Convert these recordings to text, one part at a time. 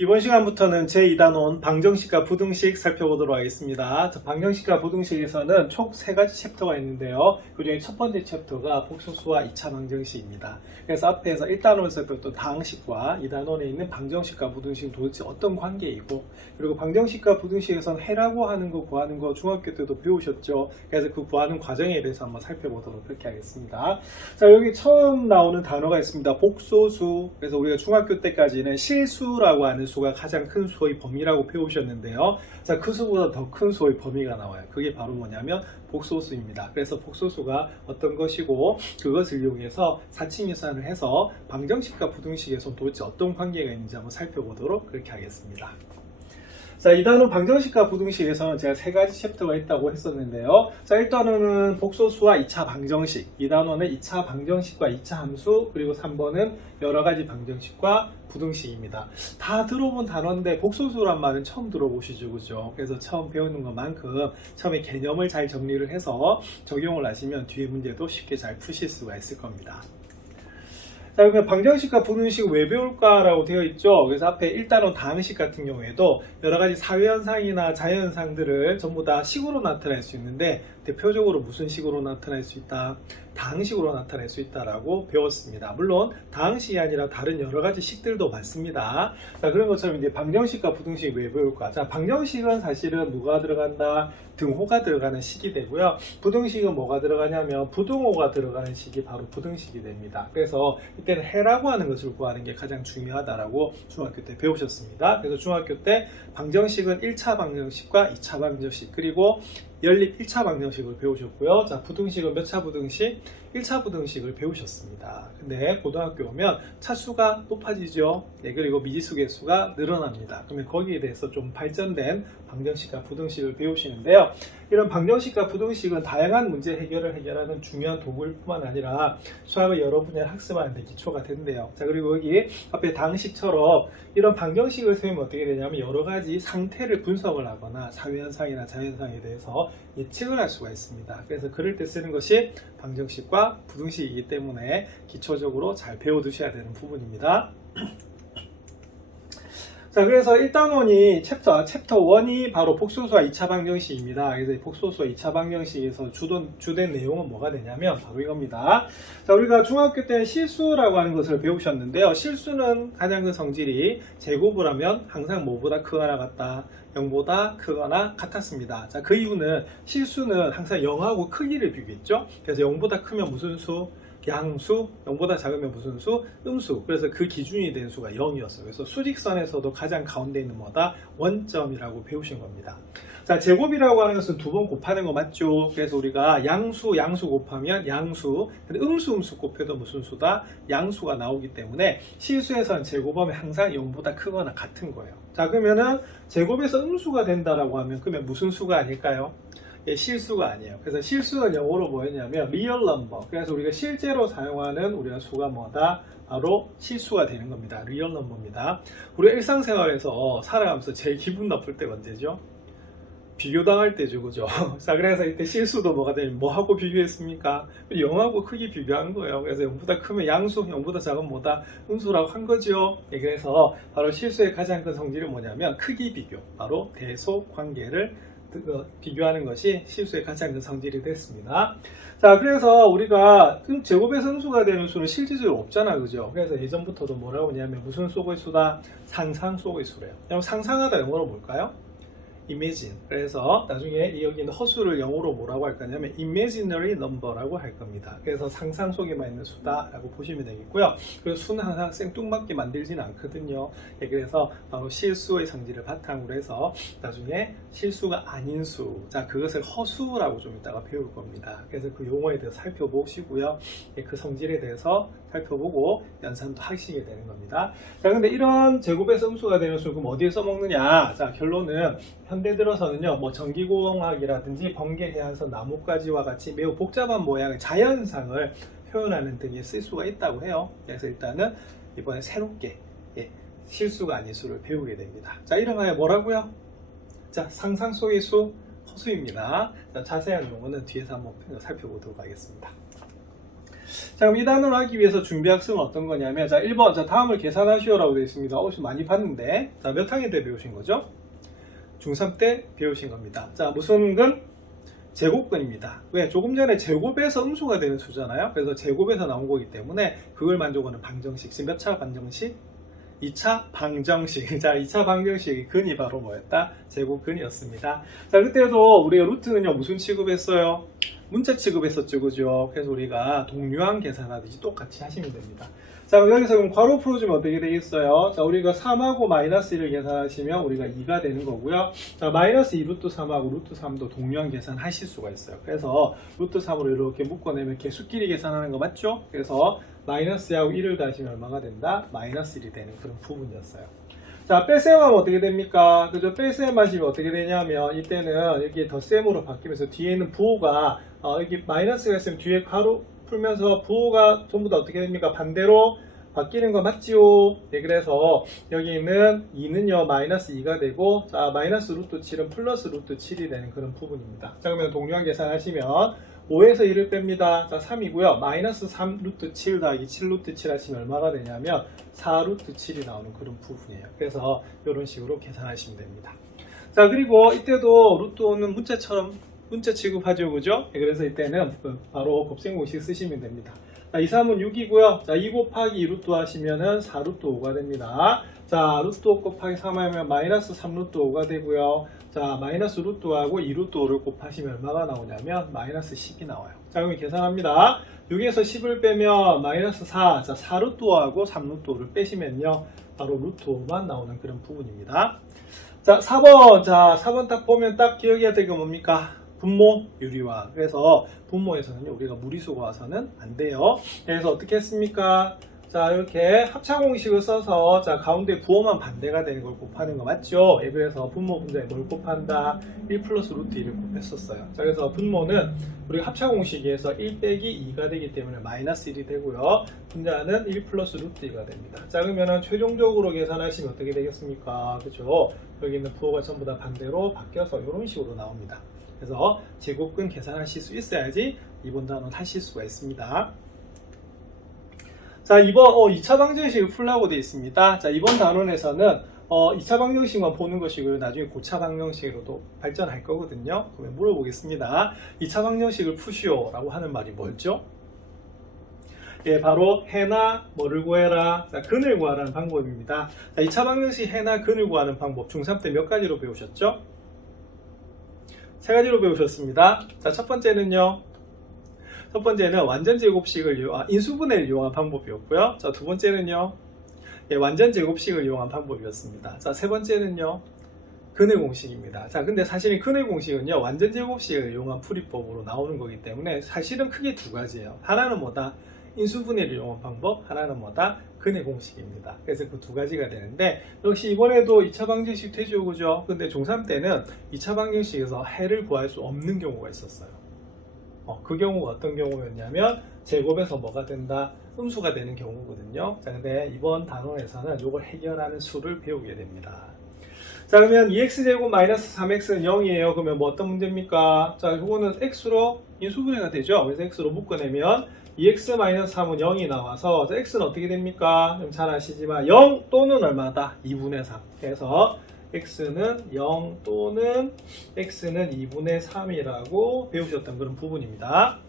이번 시간부터는 제2단원 방정식과 부등식 살펴보도록 하겠습니다. 방정식과 부등식에서는 총 3가지 챕터가 있는데요. 그 중에 첫 번째 챕터가 복소수와 2차 방정식입니다. 그래서 앞에서 1단원에서 배웠던 다항식과 2단원에 있는 방정식과 부등식은 도대체 어떤 관계이고, 그리고 방정식과 부등식에서는 해라고 하는 거 구하는 거 중학교 때도 배우셨죠. 그래서 그 구하는 과정에 대해서 한번 살펴보도록 그렇게 하겠습니다. 자, 여기 처음 나오는 단어가 있습니다. 복소수. 그래서 우리가 중학교 때까지는 실수라고 하는 수가 가장 큰 수의 범위라고 배우셨는데요. 자, 그 수보다 더 큰 수의 범위가 나와요. 그게 바로 뭐냐면 복소수입니다. 그래서 복소수가 어떤 것이고, 그것을 이용해서 사칙유산을 해서 방정식과 부등식에서 도대체 어떤 관계가 있는지 한번 살펴보도록 그렇게 하겠습니다. 자, 이 단원 방정식과 부등식에서는 제가 3가지 챕터가 있다고 했었는데요. 자, 1단원은 복소수와 2차 방정식, 2단원은 2차 방정식과 2차 함수, 그리고 3번은 여러가지 방정식과 부등식입니다. 다 들어본 단어인데 복소수란 말은 처음 들어보시죠, 그죠? 그래서 처음 배우는 것만큼 처음에 개념을 잘 정리를 해서 적용을 하시면 뒤에 문제도 쉽게 잘 푸실 수가 있을 겁니다. 자, 그러면 방정식과 부등식을 왜 배울까라고 되어 있죠. 그래서 앞에 1단원 다항식 같은 경우에도 여러가지 사회현상이나 자연현상들을 전부 다 식으로 나타낼 수 있는데, 대표적으로 무슨 식으로 나타낼 수 있다? 다항식으로 나타낼 수 있다라고 배웠습니다. 물론 다항식이 아니라 다른 여러가지 식들도 많습니다. 자, 그런 것처럼 이제 방정식과 부등식 왜 배울까? 자, 방정식은 사실은 누가 들어간다? 등호가 들어가는 식이 되고요. 부등식은 뭐가 들어가냐면 부등호가 들어가는 식이 바로 부등식이 됩니다. 그래서 이때는 해라고 하는 것을 구하는 게 가장 중요하다라고 중학교 때 배우셨습니다. 그래서 중학교 때 방정식은 1차 방정식과 2차 방정식, 그리고 연립 1차 방정식을 배우셨고요. 자, 부등식은 몇 차 부등식? 1차 부등식을 배우셨습니다. 근데 고등학교 오면 차수가 높아지죠. 네, 그리고 미지수 개수가 늘어납니다. 그러면 거기에 대해서 좀 발전된 방정식과 부등식을 배우시는데요. 이런 방정식과 부등식은 다양한 문제 해결을 해결하는 중요한 도구일 뿐만 아니라 수학의 여러 분야를 학습하는 데 기초가 된대요. 자, 그리고 여기 앞에 다항식처럼 이런 방정식을 세우면 어떻게 되냐면 여러 가지 상태를 분석을 하거나 사회현상이나 자연현상에 대해서 예측을 할 수가 있습니다. 그래서 그럴 때 쓰는 것이 방정식과 부등식이기 때문에 기초적으로 잘 배워두셔야 되는 부분입니다. 자, 그래서 1단원이 챕터 1이 바로 복소수와 2차 방정식입니다. 그래서 복소수와 2차 방정식에서 주된 내용은 뭐가 되냐면 바로 이겁니다. 자, 우리가 중학교 때 실수라고 하는 것을 배우셨는데요. 실수는 가장 큰 성질이 제곱을 하면 항상 뭐보다 크거나 같다, 0보다 크거나 같았습니다. 자, 그 이유는 실수는 항상 0하고 크기를 비교했죠. 그래서 0보다 크면 무슨 수? 양수, 0보다 작으면 무슨 수? 음수. 그래서 그 기준이 된 수가 0이었어요. 그래서 수직선에서도 가장 가운데 있는 뭐다? 원점이라고 배우신 겁니다. 자, 제곱이라고 하는 것은 2번 곱하는 거 맞죠? 그래서 우리가 양수 곱하면 양수, 근데 음수 곱해도 무슨 수다? 양수가 나오기 때문에 실수에서는 제곱하면 항상 0보다 크거나 같은 거예요. 자, 그러면은 제곱에서 음수가 된다라고 하면 그러면 무슨 수가 아닐까요? 예, 실수가 아니에요. 그래서 실수는 영어로 뭐였냐면 real number. 그래서 우리가 실제로 사용하는 우리가 수가 뭐다? 바로 실수가 되는 겁니다. real number입니다. 우리가 일상생활에서 살아가면서 제일 기분 나쁠 때가 언제죠? 비교당할 때죠, 그죠? 자, 그래서 이때 실수도 뭐가 되냐면 뭐하고 비교했습니까? 0하고 크기 비교한 거예요. 그래서 0보다 크면 양수, 0보다 작으면 뭐다? 음수라고 한 거죠. 예, 그래서 바로 실수의 가장 큰 성질은 뭐냐면 크기 비교, 바로 대속 관계를 비교하는 것이 실수의 가장 큰 성질이 됐습니다. 자, 그래서 우리가 제곱에서 음수가 되는 수는 실질적으로 없잖아, 그죠? 그래서 예전부터도 뭐라고 하냐면 무슨 속의 수다? 상상 속의 수래요. 그럼 상상하다 영어로 뭘까요? imagine. 그래서 나중에 여기 있는 허수를 영어로 뭐라고 할 거냐면 imaginary number라고 할 겁니다. 그래서 상상 속에만 있는 수다라고 보시면 되겠고요. 그리고 수는 항상 생뚱맞게 만들지는 않거든요. 예, 그래서 바로 실수의 성질을 바탕으로 해서 나중에 실수가 아닌 수, 자, 그것을 허수라고 좀 이따가 배울 겁니다. 그래서 그 용어에 대해서 살펴보시고요. 예, 그 성질에 대해서 살펴보고 연산도 하시게 되는 겁니다. 자, 근데 이런 제곱에서 음수가 되는 수 그럼 어디에 써먹느냐? 자, 결론은 현대 들어서는요, 뭐 전기공학이라든지 번개, 해안선, 나뭇가지와 같이 매우 복잡한 모양의 자연상을 표현하는 등에 쓸 수가 있다고 해요. 그래서 일단은 이번에 새롭게 실수가 아닌 수를 배우게 됩니다. 자, 이름하여 뭐라고요? 자, 상상 속의 수, 허수입니다. 자, 자세한 용어는 뒤에서 한번 살펴보도록 하겠습니다. 자, 그럼 이 단원을 하기 위해서 준비 학습은 어떤 거냐면, 자, 1번, 자, 다음을 계산하시오라고 되어 있습니다. 좀 많이 봤는데, 자, 몇 학년 때 배우신 거죠? 중3 때 배우신 겁니다. 자, 무슨 근? 제곱근입니다. 왜? 조금 전에 제곱에서 음수가 되는 수잖아요. 그래서 제곱에서 나온 거기 때문에 그걸 만족하는 방정식. 지금 몇 차 방정식? 2차 방정식. 자, 2차 방정식의 근이 바로 뭐였다? 제곱근이었습니다. 자, 그때도 우리가 루트는요, 무슨 취급했어요? 문자 취급했었죠, 그죠? 그래서 우리가 동류항 계산하듯이 똑같이 하시면 됩니다. 자, 그럼 여기서 그럼 괄호 풀어주면 어떻게 되겠어요? 자, 우리가 3하고 마이너스 1을 계산하시면 우리가 2가 되는 거고요. 자, 마이너스 2 루트 3하고 루트 3도 동류항 계산하실 수가 있어요. 그래서 루트 3으로 이렇게 묶어내면 개수끼리 계산하는 거 맞죠? 그래서 마이너스하고 1을 더하시면 얼마가 된다? 마이너스 1이 되는 그런 부분이었어요. 자, 뺄셈하면 어떻게 됩니까? 그죠? 뺄셈 하시면 어떻게 되냐면, 이때는 이렇게 덧셈으로 바뀌면서 뒤에는 부호가, 여기 마이너스가 있으면 뒤에 괄호 풀면서 부호가 전부 다 어떻게 됩니까? 반대로 바뀌는 거 맞지요? 네, 그래서 여기 있는 2는요, 마이너스 2가 되고, 자, 마이너스 루트 7은 플러스 루트 7이 되는 그런 부분입니다. 자, 그러면 동류항 계산하시면, 5에서 1을 뺍니다. 자, 3이고요. 마이너스 3 루트 7 더하기 7 루트 7 하시면 얼마가 되냐면 4 루트 7이 나오는 그런 부분이에요. 그래서 이런 식으로 계산하시면 됩니다. 자, 그리고 이때도 루트 5는 문자처럼 문자 취급하죠, 그죠? 그래서 이때는 바로 곱셈 공식 쓰시면 됩니다. 자, 2, 3은 6이고요. 자, 2 곱하기 2 루트 하시면은 4 루트 5가 됩니다. 자, 루트 5 곱하기 3 하면 마이너스 3 루트 5가 되고요. 자, 마이너스 루트하고 2 루트 5를 곱하시면 얼마가 나오냐면 마이너스 10이 나와요. 자, 그럼 계산합니다. 6에서 10을 빼면 마이너스 4. 자, 4 루트 5하고 3 루트 5를 빼시면요, 바로 루트 5만 나오는 그런 부분입니다. 자, 4번. 자, 4번 딱 보면 딱 기억해야 될 게 뭡니까? 분모 유리화. 그래서 분모에서는 우리가 무리수가 와서는 안 돼요. 그래서 어떻게 했습니까? 자, 이렇게 합차 공식을 써서, 자, 가운데 부호만 반대가 되는 걸 곱하는 거 맞죠? 예, 그래서 분모 분자에 뭘 곱한다? 1 플러스 루트 1을 곱했었어요. 자, 그래서 분모는 우리가 합차 공식에서 1 빼기 2가 되기 때문에 마이너스 1이 되고요. 분자는 1 플러스 루트 2가 됩니다. 자, 그러면은 최종적으로 계산하시면 어떻게 되겠습니까? 그죠? 여기 있는 부호가 전부 다 반대로 바뀌어서 이런 식으로 나옵니다. 그래서 제곱근 계산하실 수 있어야지 이번 단원 하실 수가 있습니다. 자, 이번 2차 방정식을 풀라고 되어 있습니다. 자, 이번 단원에서는 2차 방정식만 보는 것이고요. 나중에 고차 방정식으로도 발전할 거거든요. 그러면 물어보겠습니다. 2차 방정식을 푸시오 라고 하는 말이 뭐였죠? 예, 바로 해나 뭐를 구해라. 자, 근을 구하라는 방법입니다. 자, 2차 방정식 해나 근을 구하는 방법 중3 때 몇 가지로 배우셨죠? 3가지로 배우셨습니다. 자, 첫 번째는요. 첫 번째는 완전 제곱식을 인수분해를 이용한 방법이었고요. 자, 두 번째는요. 예, 완전 제곱식을 이용한 방법이었습니다. 자, 세 번째는요. 근의 공식입니다. 자, 근데 사실은 근의 공식은요, 완전 제곱식을 이용한 풀이법으로 나오는 거기 때문에 사실은 크게 두 가지예요. 하나는 뭐다? 인수분해를 이용한 방법, 하나는 뭐다? 근의 공식입니다. 그래서 그 두 가지가 되는데, 역시 이번에도 2차 방정식 되죠, 그죠? 근데 중3 때는 2차 방정식에서 해를 구할 수 없는 경우가 있었어요. 그 경우가 어떤 경우였냐면 제곱에서 뭐가 된다? 음수가 되는 경우거든요. 자, 근데 이번 단원에서는 이걸 해결하는 수를 배우게 됩니다. 자, 그러면 2x제곱 마이너스 3x는 0이에요. 그러면 뭐 어떤 문제입니까? 자, 이거는 x로 인수분해가 되죠. 그래서 x로 묶어내면 2x 마이너스 3은 0이 나와서, 자, x는 어떻게 됩니까? 좀 잘 아시지만 0 또는 얼마다? 2분의 3. 그래서 x는 0 또는 x는 2분의 3이라고 배우셨던 그런 부분입니다.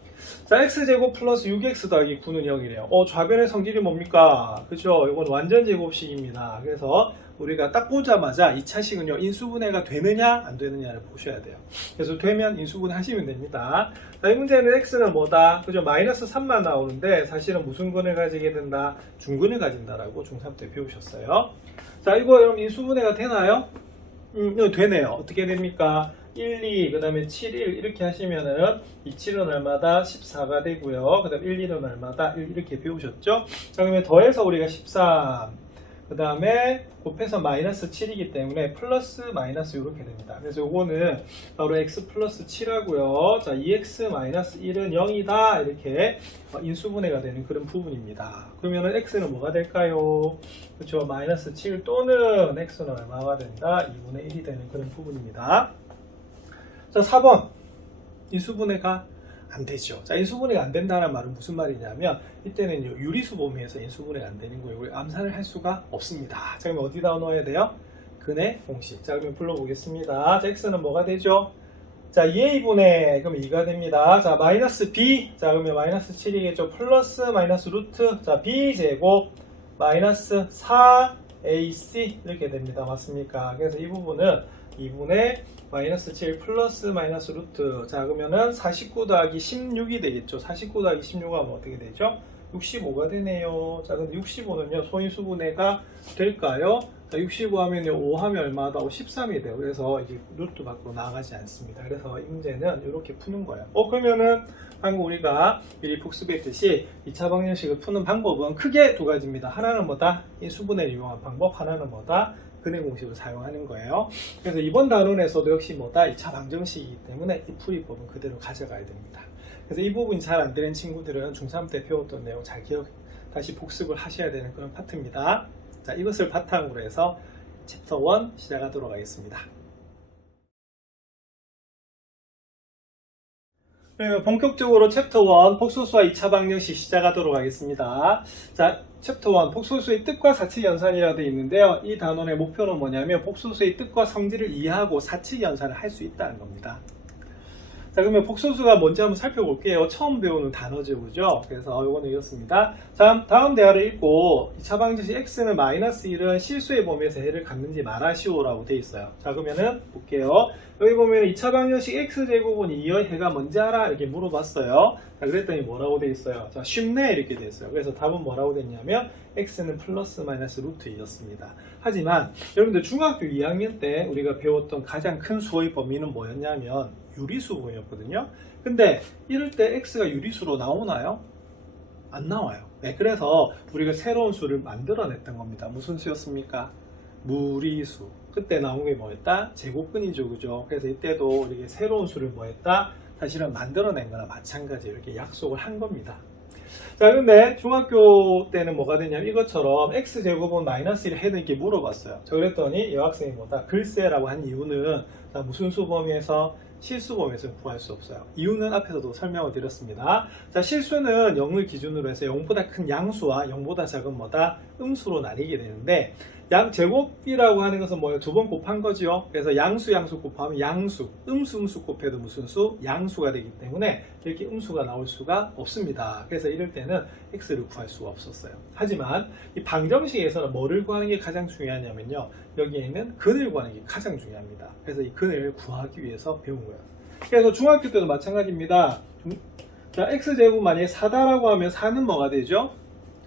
자, x제곱 플러스 6x 더하기 9는 0이래요. 좌변의 성질이 뭡니까? 그쵸? 이건 완전 제곱식입니다. 그래서 우리가 딱 보자마자 2차식은요, 인수분해가 되느냐 안 되느냐를 보셔야 돼요. 그래서 되면 인수분해 하시면 됩니다. 자, 이 문제는 x는 뭐다? 그죠? 마이너스 3만 나오는데 사실은 무슨 근을 가지게 된다? 중근을 가진다라고 중3 때 배우셨어요. 자, 이거 여러분 인수분해가 되나요? 되네요. 어떻게 됩니까? 1, 2, 그 다음에 7, 1 이렇게 하시면은 이 7은 얼마다? 14가 되고요. 그 다음 1, 2는 얼마다? 1 이렇게 배우셨죠? 자, 그러면 더해서 우리가 13, 그 다음에 곱해서 마이너스 7이기 때문에 플러스 마이너스 이렇게 됩니다. 그래서 요거는 바로 x 플러스 7하고요. 자, 2x 마이너스 1은 0이다. 이렇게 인수분해가 되는 그런 부분입니다. 그러면은 x는 뭐가 될까요? 그렇죠. 마이너스 7 또는 x는 얼마가 된다? 2분의 1이 되는 그런 부분입니다. 자, 4번. 인수분해가 안 되죠. 자, 인수분해가 안 된다는 말은 무슨 말이냐면 이때는 유리수 범위에서 인수분해가 안 되는 거예요. 암산을 할 수가 없습니다. 자, 그럼 어디다 넣어야 돼요? 근의 공식. 자, 그러면 불러보겠습니다. 자, x는 뭐가 되죠? 자, 2a분의 그럼 2가 됩니다. 자, 마이너스 b. 자, 그러면 마이너스 7이겠죠. 플러스 마이너스 루트. 자, b제곱 마이너스 4ac 이렇게 됩니다. 맞습니까? 그래서 이 부분은 2분의 마이너스 7 플러스 마이너스 루트. 자, 그러면은 49 더하기 16이 되겠죠. 49 더하기 16하면 어떻게 되죠? 65가 되네요. 자, 근데 65는요, 소인수분해가 될까요? 자, 65 하면 5 하면 얼마다? 13이 돼요. 그래서 이게 루트 밖으로 나가지 않습니다. 그래서 이 문제는 이렇게 푸는 거예요. 그러면은 방금 우리가 미리 복습했듯이 2차 방정식을 푸는 방법은 크게 두 가지입니다. 하나는 뭐다? 인수분해를 이용한 방법, 하나는 뭐다? 근의 공식을 사용하는 거예요. 그래서 이번 단원에서도 역시 뭐다? 2차 방정식이기 때문에 이 풀이법은 그대로 가져가야 됩니다. 그래서 이 부분이 잘 안 되는 친구들은 중3 때 배웠던 내용 잘 다시 복습을 하셔야 되는 그런 파트입니다. 자, 이것을 바탕으로 해서 챕터 1 시작하도록 하겠습니다. 본격적으로 챕터 1 폭소수와 2차 방정식 시작하도록 하겠습니다. 자, 챕터 1 폭소수의 뜻과 사칙 연산이라고 되어 있는데요. 이 단원의 목표는 뭐냐면 폭소수의 뜻과 성질을 이해하고 사칙 연산을 할 수 있다는 겁니다. 자, 그러면 복소수가 뭔지 한번 살펴볼게요. 처음 배우는 단어죠, 그죠? 그래서 이거는 이렇습니다. 자, 다음 대화를 읽고 2차 방정식 x는 마이너스 1은 실수의 범위에서 해를 갖는지 말하시오라고 되어 있어요. 자, 그러면은 볼게요. 여기 보면 2차 방정식 x제곱은 2의 해가 뭔지 알아? 이렇게 물어봤어요. 자, 그랬더니 뭐라고 되어 있어요? 자, 쉽네 이렇게 되어 있어요. 그래서 답은 뭐라고 됐냐면 x는 플러스 마이너스 루트 2였습니다. 하지만 여러분들 중학교 2학년 때 우리가 배웠던 가장 큰 수의 범위는 뭐였냐면 유리수 범위였거든요. 근데 이럴 때 x가 유리수로 나오나요? 안 나와요. 네, 그래서 우리가 새로운 수를 만들어냈던 겁니다. 무슨 수였습니까? 무리수. 그때 나온 게 뭐였다? 제곱근이죠, 그죠? 그래서 이때도 이렇게 새로운 수를 뭐했다? 사실은 만들어낸 거나 마찬가지 이렇게 약속을 한 겁니다. 자, 근데 중학교 때는 뭐가 되냐면 이것처럼 x제곱은 마이너스 1을 해도 이렇게 물어봤어요. 저 그랬더니 여학생이 뭐다? 글쎄라고 한 이유는 자, 무슨 수 범위에서? 실수 범위에서 구할 수 없어요. 이유는 앞에서도 설명을 드렸습니다. 자, 실수는 0을 기준으로 해서 0보다 큰 양수와 0보다 작은 뭐다? 음수로 나뉘게 되는데 제곱이라고 하는 것은 뭐예요? 두 번 곱한 거죠. 그래서 양수 곱하면 양수, 음수 곱해도 무슨 수? 양수가 되기 때문에 이렇게 음수가 나올 수가 없습니다. 그래서 이럴 때는 x를 구할 수가 없었어요. 하지만 이 방정식에서는 뭐를 구하는 게 가장 중요하냐면요, 여기에 있는 근을 구하는 게 가장 중요합니다. 그래서 이 근을 구하기 위해서 배운 거예요. 그래서 중학교 때도 마찬가지입니다. 자, x제곱 만약에 4다라고 하면 4는 뭐가 되죠?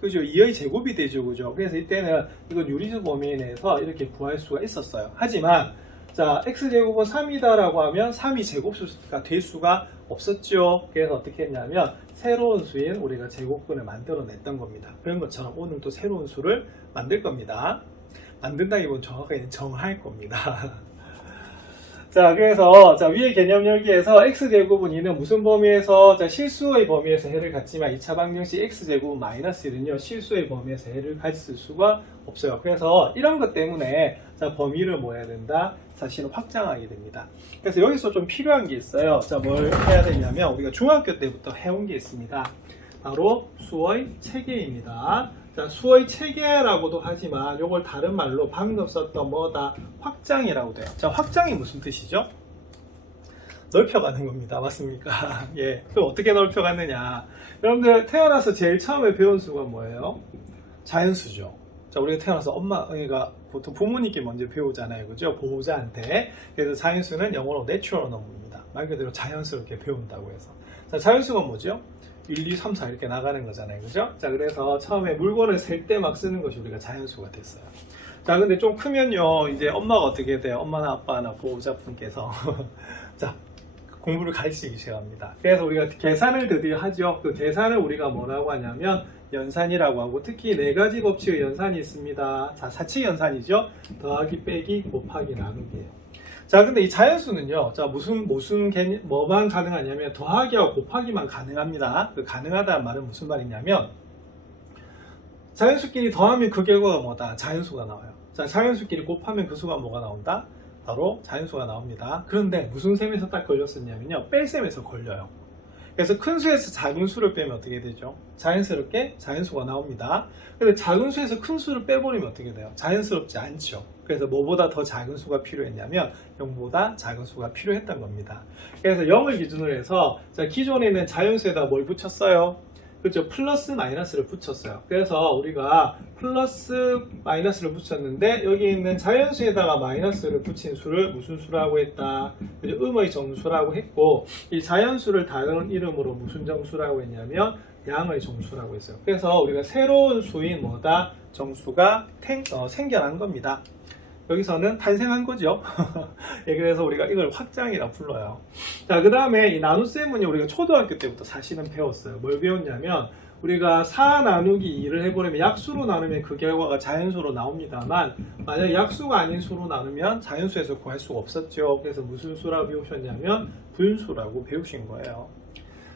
그죠? 2의 제곱이 되죠, 그죠? 그래서 이때는 이건 유리수 범위 내에서 이렇게 구할 수가 있었어요. 하지만 자, x제곱은 3이다라고 하면 3이 제곱수가 될 수가 없었죠. 그래서 어떻게 했냐면 새로운 수인 우리가 제곱근을 만들어냈던 겁니다. 그런 것처럼 오늘 또 새로운 수를 만들 겁니다. 만든다기보다는 정확하게 정할 겁니다. 자, 그래서 자, 위의 개념 열기에서 x제곱은 2는 무슨 범위에서? 자, 실수의 범위에서 해를 갖지만 2차 방정식 x제곱은 마이너스 1은요 실수의 범위에서 해를 가질 수가 없어요. 그래서 이런 것 때문에 자, 범위를 뭐 해야 된다? 사실은 확장하게 됩니다. 그래서 여기서 좀 필요한 게 있어요. 자, 뭘 해야 되냐면 우리가 중학교 때부터 해온 게 있습니다. 바로 수의 체계입니다. 자, 수의 체계라고도 하지만 이걸 다른 말로 방금 썼던 뭐다? 확장이라고 돼요. 자, 확장이 무슨 뜻이죠? 넓혀가는 겁니다. 맞습니까? 예. 그럼 어떻게 넓혀갔느냐? 여러분들 태어나서 제일 처음에 배운 수가 뭐예요? 자연수죠. 자, 우리가 태어나서 엄마가 보통 부모님께 먼저 배우잖아요. 그죠? 보호자한테. 그래서 자연수는 영어로 natural number입니다. 말 그대로 자연스럽게 배운다고 해서. 자, 자연수가 뭐죠? 1, 2, 3, 4 이렇게 나가는 거잖아요. 그죠? 자, 그래서 처음에 물건을 셀 때 막 쓰는 것이 우리가 자연수가 됐어요. 자, 근데 좀 크면요, 이제 엄마가 어떻게 돼요? 엄마나 아빠나 보호자분께서. 자, 공부를 가르치기 시작합니다. 그래서 우리가 계산을 드디어 하죠. 그 계산을 우리가 뭐라고 하냐면 연산이라고 하고, 특히 4가지 법칙의 연산이 있습니다. 자, 사칙 연산이죠. 더하기, 빼기, 곱하기, 나누기예요. 자, 근데 이 자연수는요, 자, 뭐만 가능하냐면 더하기와 곱하기만 가능합니다. 그 가능하다는 말은 무슨 말이냐면 자연수끼리 더하면 그 결과가 뭐다? 자연수가 나와요. 자, 자연수끼리 곱하면 그 수가 뭐가 나온다? 바로 자연수가 나옵니다. 그런데 무슨 셈에서 딱 걸렸었냐면요, 뺄셈에서 걸려요. 그래서 큰 수에서 작은 수를 빼면 어떻게 되죠? 자연스럽게 자연수가 나옵니다. 근데 작은 수에서 큰 수를 빼버리면 어떻게 돼요? 자연스럽지 않죠. 그래서 뭐보다 더 작은 수가 필요했냐면 0보다 작은 수가 필요했던 겁니다. 그래서 0을 기준으로 해서 자, 기존에 있는 자연수에다 뭘 붙였어요? 그렇죠. 플러스 마이너스를 붙였어요. 그래서 우리가 플러스 마이너스를 붙였는데 여기 있는 자연수에다가 마이너스를 붙인 수를 무슨 수라고 했다? 음의 정수라고 했고 이 자연수를 다른 이름으로 무슨 정수라고 했냐면 양의 정수라고 했어요. 그래서 우리가 새로운 수인 뭐다? 정수가 생겨난 겁니다. 여기서는 탄생한 거죠. 예, 그래서 우리가 이걸 확장이라고 불러요. 자, 그 다음에 이 나눗셈은 우리가 초등학교 때부터 사실은 배웠어요. 뭘 배웠냐면 우리가 4 나누기 2를 해보려면 약수로 나누면 그 결과가 자연수로 나옵니다만 만약 약수가 아닌 수로 나누면 자연수에서 구할 수가 없었죠. 그래서 무슨 수라고 배우셨냐면 분수라고 배우신 거예요.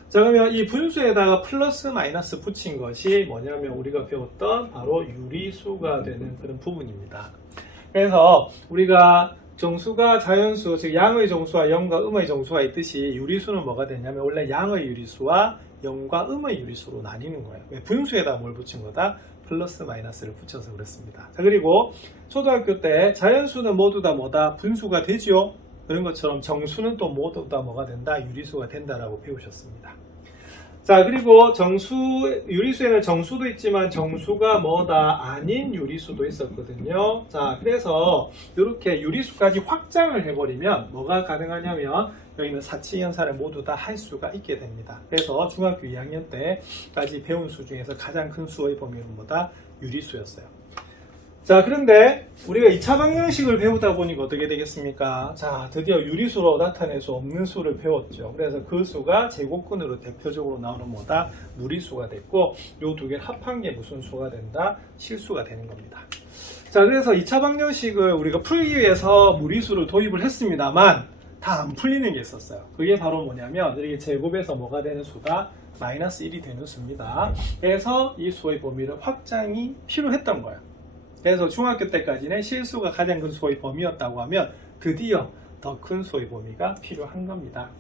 자, 그러면 이 분수에다가 플러스 마이너스 붙인 것이 뭐냐면 우리가 배웠던 바로 유리수가 되는 그런 부분입니다. 그래서 우리가 정수가 자연수, 즉 양의 정수와 영과 음의 정수가 있듯이 유리수는 뭐가 되냐면 원래 양의 유리수와 영과 음의 유리수로 나뉘는 거예요. 분수에다 뭘 붙인 거다? 플러스 마이너스를 붙여서 그랬습니다. 자, 그리고 초등학교 때 자연수는 모두 다 뭐다? 분수가 되죠. 그런 것처럼 정수는 또 모두 다 뭐가 된다? 유리수가 된다라고 배우셨습니다. 자, 그리고 유리수에는 정수도 있지만 정수가 뭐다? 아닌 유리수도 있었거든요. 자, 그래서 이렇게 유리수까지 확장을 해버리면 뭐가 가능하냐면 여기는 사치연산을 모두 다 할 수가 있게 됩니다. 그래서 중학교 2학년 때까지 배운 수 중에서 가장 큰 수의 범위는 뭐다? 유리수였어요. 자, 그런데 우리가 2차 방정식을 배우다 보니까 어떻게 되겠습니까? 자, 드디어 유리수로 나타낼 수 없는 수를 배웠죠. 그래서 그 수가 제곱근으로 대표적으로 나오는 뭐다? 무리수가 됐고 요 두 개를 합한 게 무슨 수가 된다? 실수가 되는 겁니다. 자, 그래서 2차 방정식을 우리가 풀기 위해서 무리수를 도입을 했습니다만 다 안 풀리는 게 있었어요. 그게 바로 뭐냐면 이렇게 제곱에서 뭐가 되는 수다? 마이너스 1이 되는 수입니다. 그래서 이 수의 범위를 확장이 필요했던 거예요. 그래서 중학교 때까지는 실수가 가장 큰 수의 범위였다고 하면 드디어 더 큰 수의 범위가 필요한 겁니다.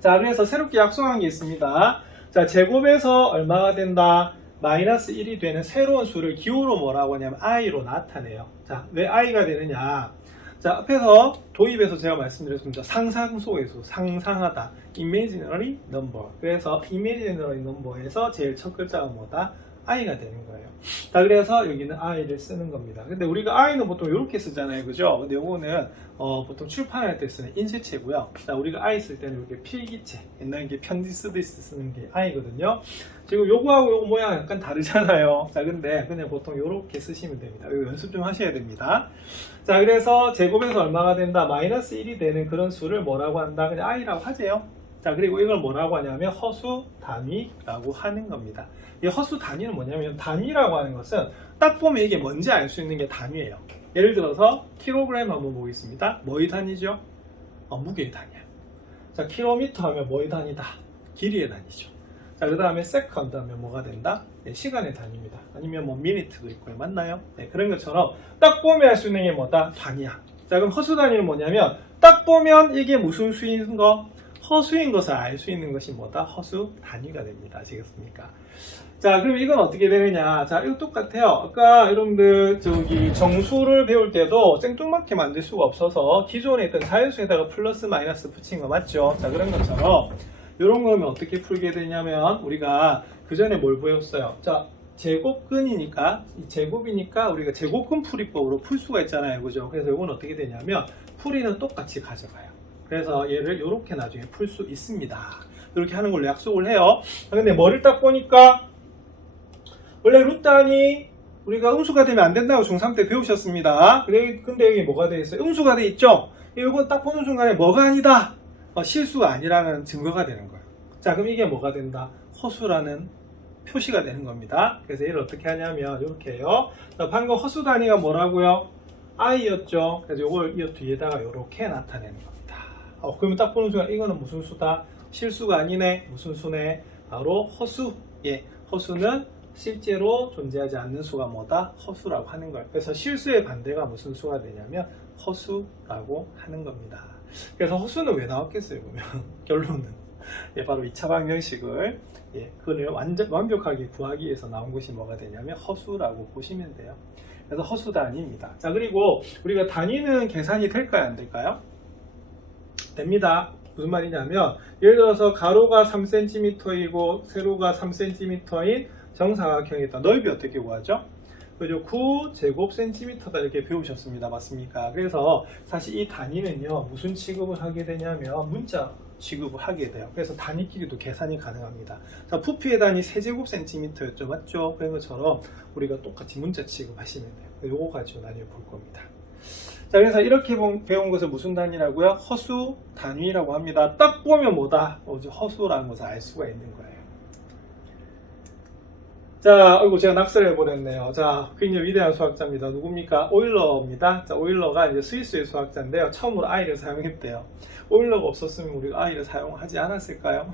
자, 그래서 새롭게 약속한 게 있습니다. 자, 제곱에서 얼마가 된다? 마이너스 1이 되는 새로운 수를 기호로 뭐라고 하냐면 i로 나타내요. 자, 왜 i가 되느냐? 자, 앞에서 도입에서 제가 말씀드렸습니다. 상상소의 수, 상상하다. imaginary number. 그래서 imaginary number에서 제일 첫 글자가 뭐다? i가 되는 거예요. 자, 그래서 여기는 i를 쓰는 겁니다. 근데 우리가 i는 보통 이렇게 쓰잖아요. 그죠? 근데 요거는 보통 출판할 때 쓰는 인쇄체고요. 자, 우리가 i 쓸 때는 이렇게 필기체, 옛날에 이게 편지 쓰듯이 쓰는 게 i거든요. 지금 요거하고 요거 모양 약간 다르잖아요. 자, 근데 그냥 보통 이렇게 쓰시면 됩니다. 이거 연습 좀 하셔야 됩니다. 자, 그래서 제곱에서 얼마가 된다? 마이너스 1이 되는 그런 수를 뭐라고 한다? 그냥 i라고 하세요. 자, 그리고 이걸 뭐라고 하냐면 허수 단위라고 하는 겁니다. 이 허수 단위는 뭐냐면 단위라고 하는 것은 딱 보면 이게 뭔지 알 수 있는 게 단위예요. 예를 들어서 킬로그램 한번 보겠습니다. 뭐의 단위죠? 무게의 단위야. 자, 킬로미터 하면 뭐의 단위다? 길이의 단위죠. 자, 그 다음에 세컨드 하면 뭐가 된다? 네, 시간의 단위입니다. 아니면 뭐 미니트도 있고요. 맞나요? 네, 그런 것처럼 딱 보면 알 수 있는 게 뭐다? 단위야. 자, 그럼 허수 단위는 뭐냐면 딱 보면 이게 무슨 수인 거? 허수인 것을 알 수 있는 것이 뭐다? 허수 단위가 됩니다. 아시겠습니까? 자, 그럼 이건 어떻게 되느냐? 자, 이거 똑같아요. 아까 여러분들 정수를 배울 때도 생뚱맞게 만들 수가 없어서 기존에 있던 자연수에다가 플러스 마이너스 붙인 거 맞죠? 자, 그런 것처럼 이런 거면 어떻게 풀게 되냐면 우리가 그 전에 뭘 배웠어요? 자, 제곱근이니까 제곱이니까 우리가 제곱근 풀이법으로 풀 수가 있잖아요. 그죠? 그래서 이건 어떻게 되냐면 풀이는 똑같이 가져가요. 그래서 얘를 이렇게 나중에 풀 수 있습니다. 이렇게 하는 걸로 약속을 해요. 근데 뭐를 딱 보니까 원래 루단이 우리가 음수가 되면 안 된다고 중3 때 배우셨습니다. 근데 여기 뭐가 되어 있어요? 음수가 되어 있죠? 이거 딱 보는 순간에 뭐가 아니다? 실수가 아니라는 증거가 되는 거예요. 자, 그럼 이게 뭐가 된다? 허수라는 표시가 되는 겁니다. 그래서 얘를 어떻게 하냐면 이렇게 해요. 자, 방금 허수 단위가 뭐라고요? i였죠. 그래서 이걸 이 뒤에다가 이렇게 나타내는 겁니다. 그러면 딱 보는 순간 이거는 무슨 수다? 실수가 아니네. 무슨 수네? 바로 허수. 예, 허수는 실제로 존재하지 않는 수가 뭐다? 허수라고 하는 거예요. 그래서 실수의 반대가 무슨 수가 되냐면 허수라고 하는 겁니다. 그래서 허수는 왜 나왔겠어요? 보면 결론은 예, 바로 2차 방정식을 그걸 완벽하게 구하기 위해서 나온 것이 뭐가 되냐면 허수라고 보시면 돼요. 그래서 허수 단위입니다. 자, 그리고 우리가 단위는 계산이 될까요, 안 될까요? 됩니다. 무슨 말이냐면 예를 들어서 가로가 3cm이고 세로가 3cm인 정사각형이 있다. 넓이 어떻게 구하죠? 그죠? 9제곱cm다 이렇게 배우셨습니다. 맞습니까? 그래서 사실 이 단위는요, 무슨 취급을 하게 되냐면 문자 취급을 하게 돼요. 그래서 단위끼리도 계산이 가능합니다. 자, 부피의 단위 세제곱cm였죠. 맞죠? 그런 것처럼 우리가 똑같이 문자 취급하시면 돼요. 요거 가지고 나뉘어 볼 겁니다. 자, 그래서 이렇게 배운 것을 무슨 단위라고요? 허수 단위라고 합니다. 딱 보면 뭐다? 허수라는 것을 알 수가 있는 거예요. 자, 아이고, 제가 낙서를 해버렸네요. 자, 굉장히 위대한 수학자입니다. 누굽니까? 오일러입니다. 자, 오일러가 이제 스위스의 수학자인데요. 처음으로 I를 사용했대요. 오일러가 없었으면 우리가 I를 사용하지 않았을까요?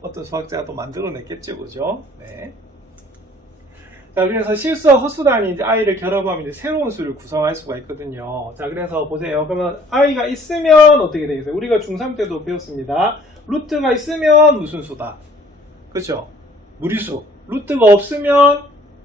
어떤 수학자가 또 만들어냈겠죠, 그죠? 네. 자, 그래서 실수와 허수 단위 이제 I를 결합하면 이제 새로운 수를 구성할 수가 있거든요. 자, 그래서 보세요. 그러면 I가 있으면 어떻게 되겠어요? 우리가 중3 때도 배웠습니다. 루트가 있으면 무슨 수다? 그렇죠? 무리수. 루트가 없으면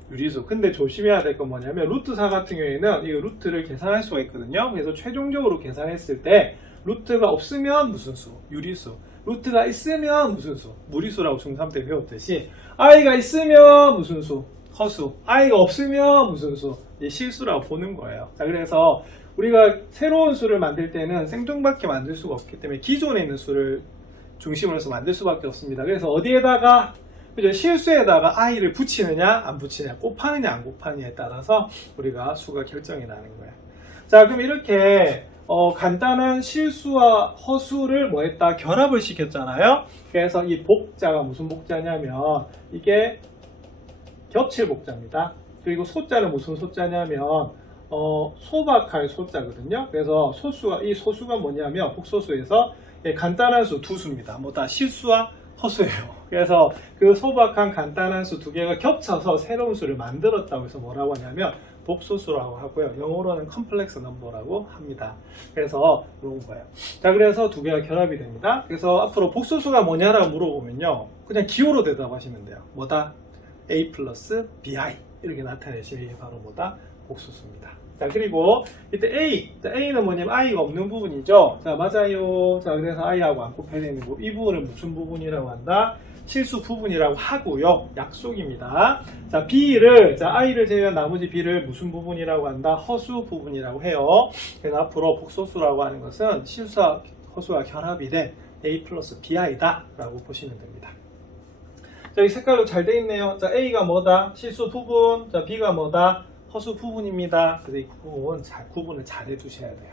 유리수. 근데 조심해야 될 건 뭐냐면 루트 4 같은 경우에는 이 루트를 계산할 수가 있거든요. 그래서 최종적으로 계산했을 때 루트가 없으면 무슨 수? 유리수. 루트가 있으면 무슨 수? 무리수라고 중3 때 배웠듯이 I가 있으면 무슨 수? 허수. I가 없으면 무슨 수? 실수라고 보는 거예요. 자, 그래서 우리가 새로운 수를 만들 때는 생뚱맞게 만들 수가 없기 때문에 기존에 있는 수를 중심으로 해서 만들 수밖에 없습니다. 그래서 어디에다가 그죠? 실수에다가 I를 붙이느냐 안 붙이느냐, 곱하느냐 안 곱하느냐에 따라서 우리가 수가 결정이 나는 거예요. 자, 그럼 이렇게 간단한 실수와 허수를 뭐 했다? 결합을 시켰잖아요. 그래서 이 복자가 무슨 복자냐면 이게 겹칠 복자입니다. 그리고 소자는 무슨 소자냐면 소박할 소자거든요. 그래서 이 소수가 뭐냐면 복소수에서 간단한 수 두 수입니다. 뭐다? 실수와 허수예요. 그래서 그 소박한 간단한 수 두 개가 겹쳐서 새로운 수를 만들었다고 해서 뭐라고 하냐면 복소수라고 하고요. 영어로는 컴플렉스 넘버라고 합니다. 그래서 이런 거예요. 자, 그래서 두 개가 결합이 됩니다. 그래서 앞으로 복소수가 뭐냐라고 물어보면요, 그냥 기호로 대답하시면 돼요. 뭐다? A 플러스 BI 이렇게 나타내시면 이게 바로 뭐다? 복소수입니다. 자, 그리고 이때 A, 자, A는 뭐냐면 I가 없는 부분이죠. 자, 맞아요. 자, 그래서 I하고 안 곱해야 되는 부분, 이 부분을 무슨 부분이라고 한다? 실수 부분이라고 하고요. 약속입니다. 자, B를, 자, I를 제외한 나머지 B를 무슨 부분이라고 한다? 허수 부분이라고 해요. 그래서 앞으로 복소수라고 하는 것은 실수와 허수가 결합이 된 A 플러스 BI다 라고 보시면 됩니다. 자, 이 색깔로 잘 돼 있네요. 자, A가 뭐다? 실수 부분. 자, B가 뭐다? 허수 부분입니다. 그래서 이 구분을 잘 해두셔야 돼요.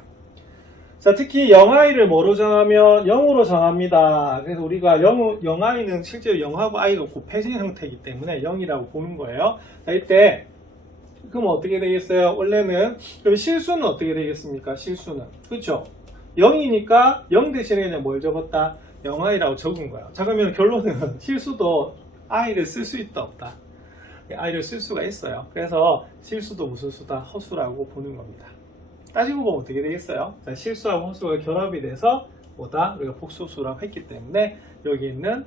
자, 특히 영I를 뭐로 정하면 0으로 정합니다. 그래서 우리가 영I는 실제로 0하고 I가 곱해진 형태이기 때문에 0이라고 보는 거예요. 자, 이때 그럼 어떻게 되겠어요? 원래는 그럼 실수는 어떻게 되겠습니까? 실수는 그렇죠? 0이니까 0 대신에 그냥 뭘 적었다? 0I라고 적은 거예요. 자, 그러면 결론은 실수도 I를 쓸 수 있다 없다? I를 쓸 수가 있어요. 그래서 실수도 무슨 수다? 허수라고 보는 겁니다. 따지고 보면 어떻게 되겠어요? 자, 실수하고 허수가 결합이 돼서 뭐다? 우리가 복소수라고 했기 때문에 여기 있는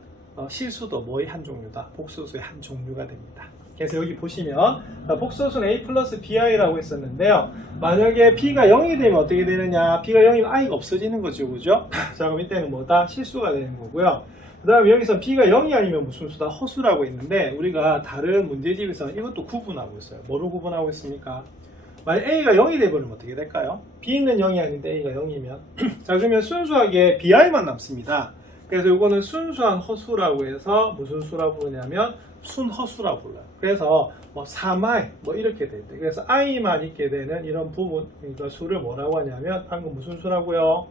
실수도 뭐의 한 종류다? 복소수의 한 종류가 됩니다. 그래서 여기 보시면 복소수는 A 플러스 BI라고 했었는데요. 만약에 B가 0이 되면 어떻게 되느냐? B가 0이면 I가 없어지는 거죠. 그죠? 자, 그럼 이때는 뭐다? 실수가 되는 거고요. 그 다음에 여기서 B가 0이 아니면 무슨 수다? 허수라고 있는데 우리가 다른 문제집에서는 이것도 구분하고 있어요. 뭐로 구분하고 있습니까? 만약 A가 0이 되버리면 어떻게 될까요? B는 0이 아닌데 A가 0이면 자, 그러면 순수하게 BI만 남습니다. 그래서 이거는 순수한 허수라고 해서 무슨 수라고 부르냐면 순허수라고 불러요. 그래서 뭐 3I 뭐 이렇게 될 때, 그래서 I만 있게 되는 이런 부분, 그러니까 수를 뭐라고 하냐면 방금 무슨 수라고요?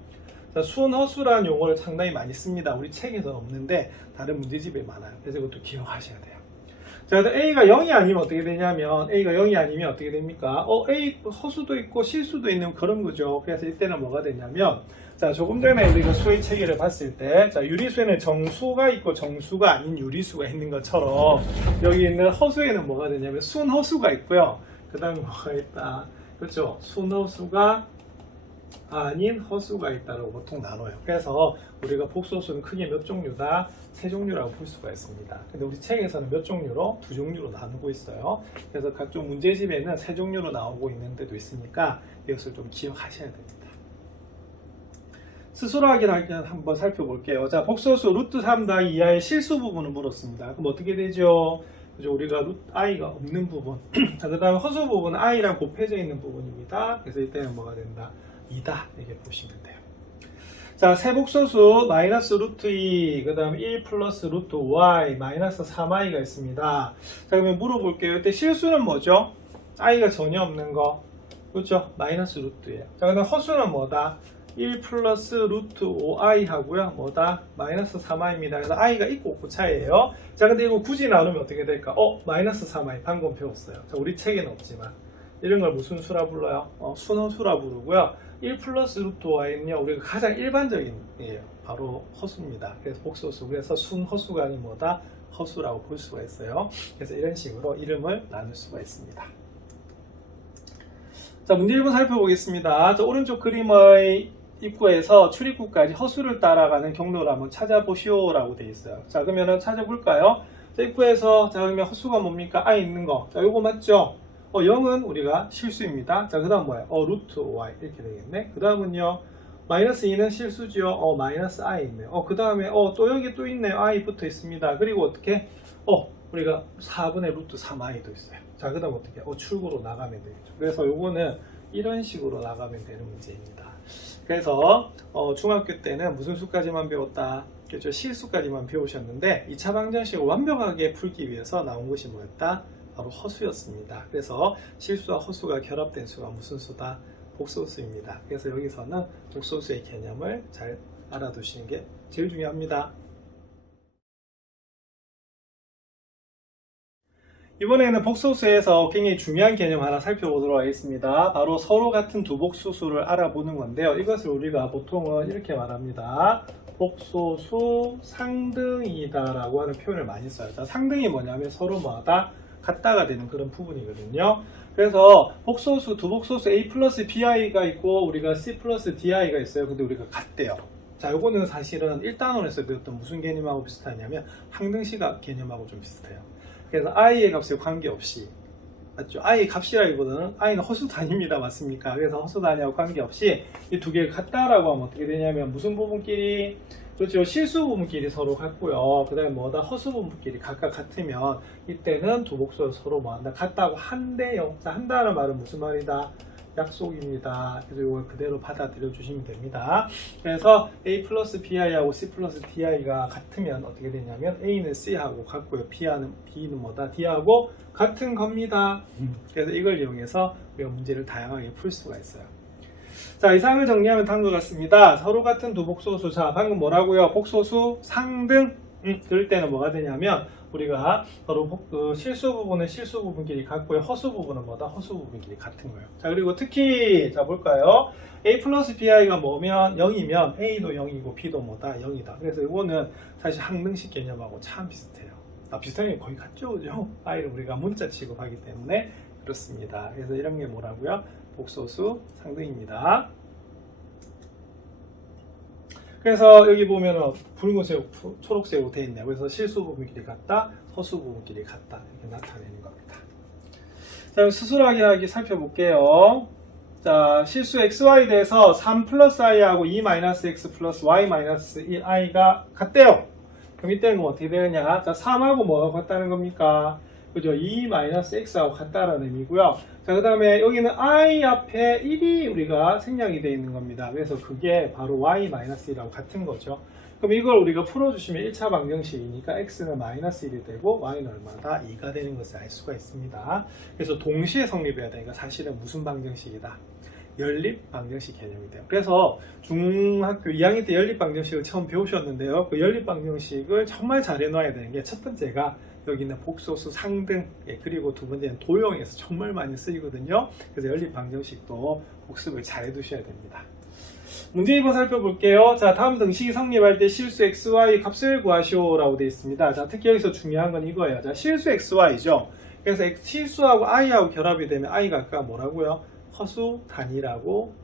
자, 순허수라는 용어를 상당히 많이 씁니다. 우리 책에서 없는데 다른 문제집에 많아요. 그래서 이것도 기억하셔야 돼요. 자, A가 0이 아니면 어떻게 되냐면 A가 0이 아니면 어떻게 됩니까? A 허수도 있고 실수도 있는 그런 거죠. 그래서 이때는 뭐가 되냐면, 자, 조금 전에 우리가 수의 체계를 봤을 때, 자, 유리수에는 정수가 있고 정수가 아닌 유리수가 있는 것처럼 여기 있는 허수에는 뭐가 되냐면 순허수가 있고요. 그 다음에 뭐가 있다? 그렇죠? 순허수가 아닌 허수가 있다고 보통 나눠요. 그래서 우리가 복소수는 크게 몇 종류다? 세 종류라고 볼 수가 있습니다. 근데 우리 책에서는 몇 종류로? 두 종류로 나누고 있어요. 그래서 각종 문제집에는 세 종류로 나오고 있는 데도 있으니까 이것을 좀 기억하셔야 됩니다. 스스로 확인을 한번 살펴볼게요. 자, 복소수 루트 3 더하기 2i의 실수 부분을 물었습니다. 그럼 어떻게 되죠? 그죠? 우리가 i가 없는 부분. 자, 그 다음에 허수 부분은 i랑 곱해져 있는 부분입니다. 그래서 이때는 뭐가 된다? 2다. 이렇게 보시면 돼요. 자, 세복소수 마이너스 루트 2, 그 다음 1 플러스 루트 y, 마이너스 3i가 있습니다. 자, 그러면 물어볼게요. 이때 실수는 뭐죠? i가 전혀 없는 거. 그렇죠? 마이너스 루트예요. 자, 그 다음 허수는 뭐다? 1 플러스 루트 5i 하고요. 뭐다? 마이너스 3i입니다. 그래서 i가 있고 없고 차이예요. 자, 근데 이거 굳이 나누면 어떻게 될까? 마이너스 3i. 방금 배웠어요. 자, 우리 책에는 없지만. 이런 걸 무슨 수라 불러요? 순허수라 부르고요. 1 플러스 루트 y는요, 우리가 가장 일반적인 예요. 바로 허수입니다. 그래서 복소수. 그래서 순허수가 아닌 뭐다? 허수라고 볼 수가 있어요. 그래서 이런 식으로 이름을 나눌 수가 있습니다. 자, 문제 1번 살펴보겠습니다. 자, 오른쪽 그림의 입구에서 출입구까지 허수를 따라가는 경로를 한번 찾아보시오라고 되어 있어요. 자, 그러면은 찾아볼까요? 자, 입구에서, 자, 그러면 허수가 뭡니까? i 있는 거. 자, 요거 맞죠? 0은 우리가 실수입니다. 자, 그 다음 뭐예요? 루트 y 이렇게 되겠네. 그 다음은요, 마이너스 2는 실수죠. 마이너스 i 있네요. 그 다음에 또 여기 또 있네요. i 붙어 있습니다. 그리고 어떻게? 우리가 4분의 루트 3i도 있어요. 자, 그 다음 어떻게? 출구로 나가면 되겠죠. 그래서 요거는 이런 식으로 나가면 되는 문제입니다. 그래서 중학교 때는 무슨 수까지만 배웠다? 그렇죠? 실수까지만 배우셨는데 2차 방정식을 완벽하게 풀기 위해서 나온 것이 뭐였다? 바로 허수였습니다. 그래서 실수와 허수가 결합된 수가 무슨 수다? 복소수입니다. 그래서 여기서는 복소수의 개념을 잘 알아두시는 게 제일 중요합니다. 이번에는 복소수에서 굉장히 중요한 개념 하나 살펴보도록 하겠습니다. 바로 서로 같은 두 복소수를 알아보는 건데요. 이것을 우리가 보통은 이렇게 말합니다. 복소수 상등이다 라고 하는 표현을 많이 써요. 자, 상등이 뭐냐면 서로 뭐하다? 같다가 되는 그런 부분이거든요. 그래서 복소수, 두 복소수 a 플러스 bi가 있고 우리가 c 플러스 di가 있어요. 근데 우리가 같대요. 자, 요거는 사실은 1단원에서 배웠던 무슨 개념하고 비슷하냐면 항등식 개념하고 좀 비슷해요. 그래서 i의 값에 관계없이, 맞죠? i의 값이라기보다는 i는 허수 단위입니다. 맞습니까? 그래서 허수 단위하고 관계없이 이 두 개가 같다라고 하면 어떻게 되냐면 무슨 부분끼리? 그렇죠. 실수 부분끼리 서로 같고요. 그 다음에 뭐다? 허수 부분끼리 각각 같으면 이때는 두 복수가 서로 뭐한다? 같다고 한대요. 자, 한다는 말은 무슨 말이다? 약속입니다. 그래서 이걸 그대로 받아들여 주시면 됩니다. 그래서 A 플러스 BI하고 C 플러스 DI가 같으면 어떻게 되냐면 A는 C하고 같고요. B는 뭐다? D하고 같은 겁니다. 그래서 이걸 이용해서 우리가 문제를 다양하게 풀 수가 있어요. 자, 이상을 정리하면 다음과 같습니다. 서로 같은 두 복소수. 자, 방금 뭐라고요? 복소수 상등. 그럴 때는 뭐가 되냐면 우리가 서로 실수 부분은 실수 부분끼리 같고요. 허수 부분은 뭐다? 허수 부분끼리 같은 거예요. 자, 그리고 특히 자 볼까요? A 플러스 BI가 뭐면 0이면 A도 0이고 B도 뭐다? 0이다. 그래서 이거는 사실 항등식 개념하고 참 비슷해요. 비슷한 게 거의 같죠, 그죠? I를 우리가 문자 취급하기 때문에 그렇습니다. 그래서 이런 게 뭐라고요? 복소수 상등입니다. 그래서 여기 보면은 붉은색, 초록색으로 되어 있네요. 그래서 실수 부분끼리 같다, 허수 부분끼리 같다 이렇게 나타내는 겁니다. 자, 스스로 확인하기 살펴볼게요. 자, 실수 xy에 대해서 3 플러스 i하고 2 마이너스 x 플러스 y 마이너스 1i가 같대요. 그럼 이때는 뭐 어떻게 되느냐? 자, 3하고 뭐가 같다는 겁니까? 그죠? 2 마이너스 x하고 같다라는 의미고요. 자, 그 다음에 여기는 i 앞에 1이 우리가 생략이 되어 있는 겁니다. 그래서 그게 바로 y 마이너스 1하고 같은 거죠. 그럼 이걸 우리가 풀어주시면 1차 방정식이니까 x는 마이너스 1이 되고 y는 얼마다? 2가 되는 것을 알 수가 있습니다. 그래서 동시에 성립해야 되니까 사실은 무슨 방정식이다? 연립 방정식 개념이 돼요. 그래서 중학교 2학년 때 연립 방정식을 처음 배우셨는데요. 그 연립 방정식을 정말 잘 해놔야 되는 게 첫 번째가 여기는 복소수 상등, 그리고 두 번째는 도형에서 정말 많이 쓰이거든요. 그래서 연립 방정식도 복습을 잘 해두셔야 됩니다. 문제 2번 살펴볼게요. 자, 다음 등식이 성립할 때 실수 xy 값을 구하시오라고 되어 있습니다. 자, 특히 여기서 중요한 건 이거예요. 자, 실수 xy죠. 그래서 실수하고 i하고 결합이 되면 i가 아까 뭐라고요? 허수 단위라고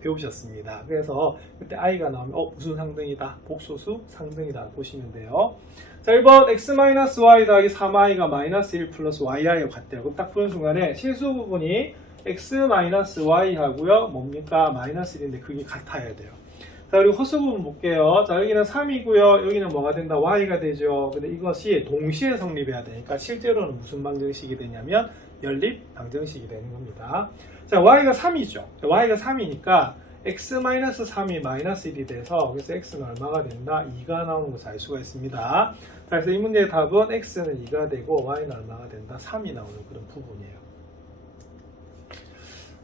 배우셨습니다. 그래서 그때 i가 나오면 무슨 상등이다? 복소수 상등이다 보시면 돼요. 자, 1번 x-y 더하기 3i가 마이너스 1 플러스 yi하고 같대요. 그럼 딱 푸는 순간에 실수 부분이 x-y 하고요. 뭡니까? 마이너스 1인데 그게 같아야 돼요. 자, 그리고 허수 부분 볼게요. 자, 여기는 3이고요. 여기는 뭐가 된다? y가 되죠. 근데 이것이 동시에 성립해야 되니까 실제로는 무슨 방정식이 되냐면 연립 방정식이 되는 겁니다. 자, y가 3이죠. y가 3이니까 x-3이 마이너스 1이 돼서 그래서 x는 얼마가 된다? 2가 나오는 것을 알 수가 있습니다. 자, 그래서 이 문제의 답은 x는 2가 되고 y는 얼마가 된다? 3이 나오는 그런 부분이에요.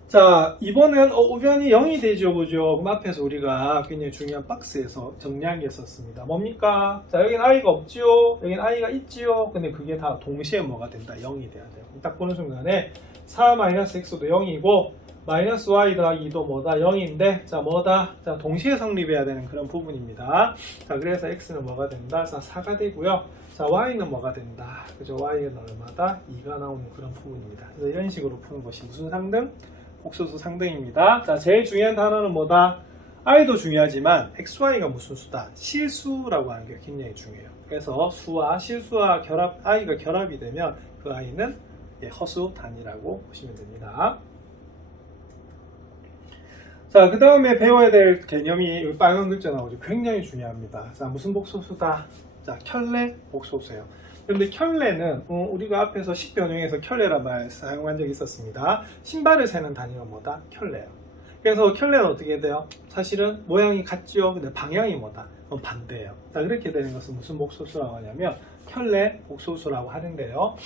자, 이번은 우변이 0이 되죠, 그죠? 그럼 앞에서 우리가 굉장히 중요한 박스에서 정리한 게 있었습니다. 뭡니까? 자, 여기는 i가 없지요, 여기는 i가 있지요. 근데 그게 다 동시에 뭐가 된다? 0이 돼야 돼요. 딱 보는 순간에 4-x도 0이고 마이너스 y 더하기 2도 뭐다? 0인데 자, 뭐다? 자, 동시에 성립해야 되는 그런 부분입니다. 자, 그래서 x는 뭐가 된다? 자, 4가 되고요. 자, y는 뭐가 된다? 그죠? y는 얼마다? 2가 나오는 그런 부분입니다. 그래서 이런 식으로 푸는 것이 무슨 상등? 복소수 상등입니다. 자, 제일 중요한 단어는 뭐다? i도 중요하지만 xy가 무슨 수다? 실수라고 하는 게 굉장히 중요해요. 그래서 수와 실수와 결합, i가 결합이 되면 그 i는 허수 단위라고 보시면 됩니다. 자, 그 다음에 배워야 될 개념이 여기 빨간 글자 나오죠. 굉장히 중요합니다. 자, 무슨 복소수다? 자, 켤레 복소수예요. 그런데 켤레는 우리가 앞에서 식변형에서 켤레란 말 사용한 적이 있었습니다. 신발을 세는 단위가 뭐다? 켤레예요. 그래서 켤레는 어떻게 돼요? 사실은 모양이 같죠. 근데 방향이 뭐다? 반대예요. 자, 그렇게 되는 것은 무슨 복소수라고 하냐면 켤레 복소수라고 하는데요.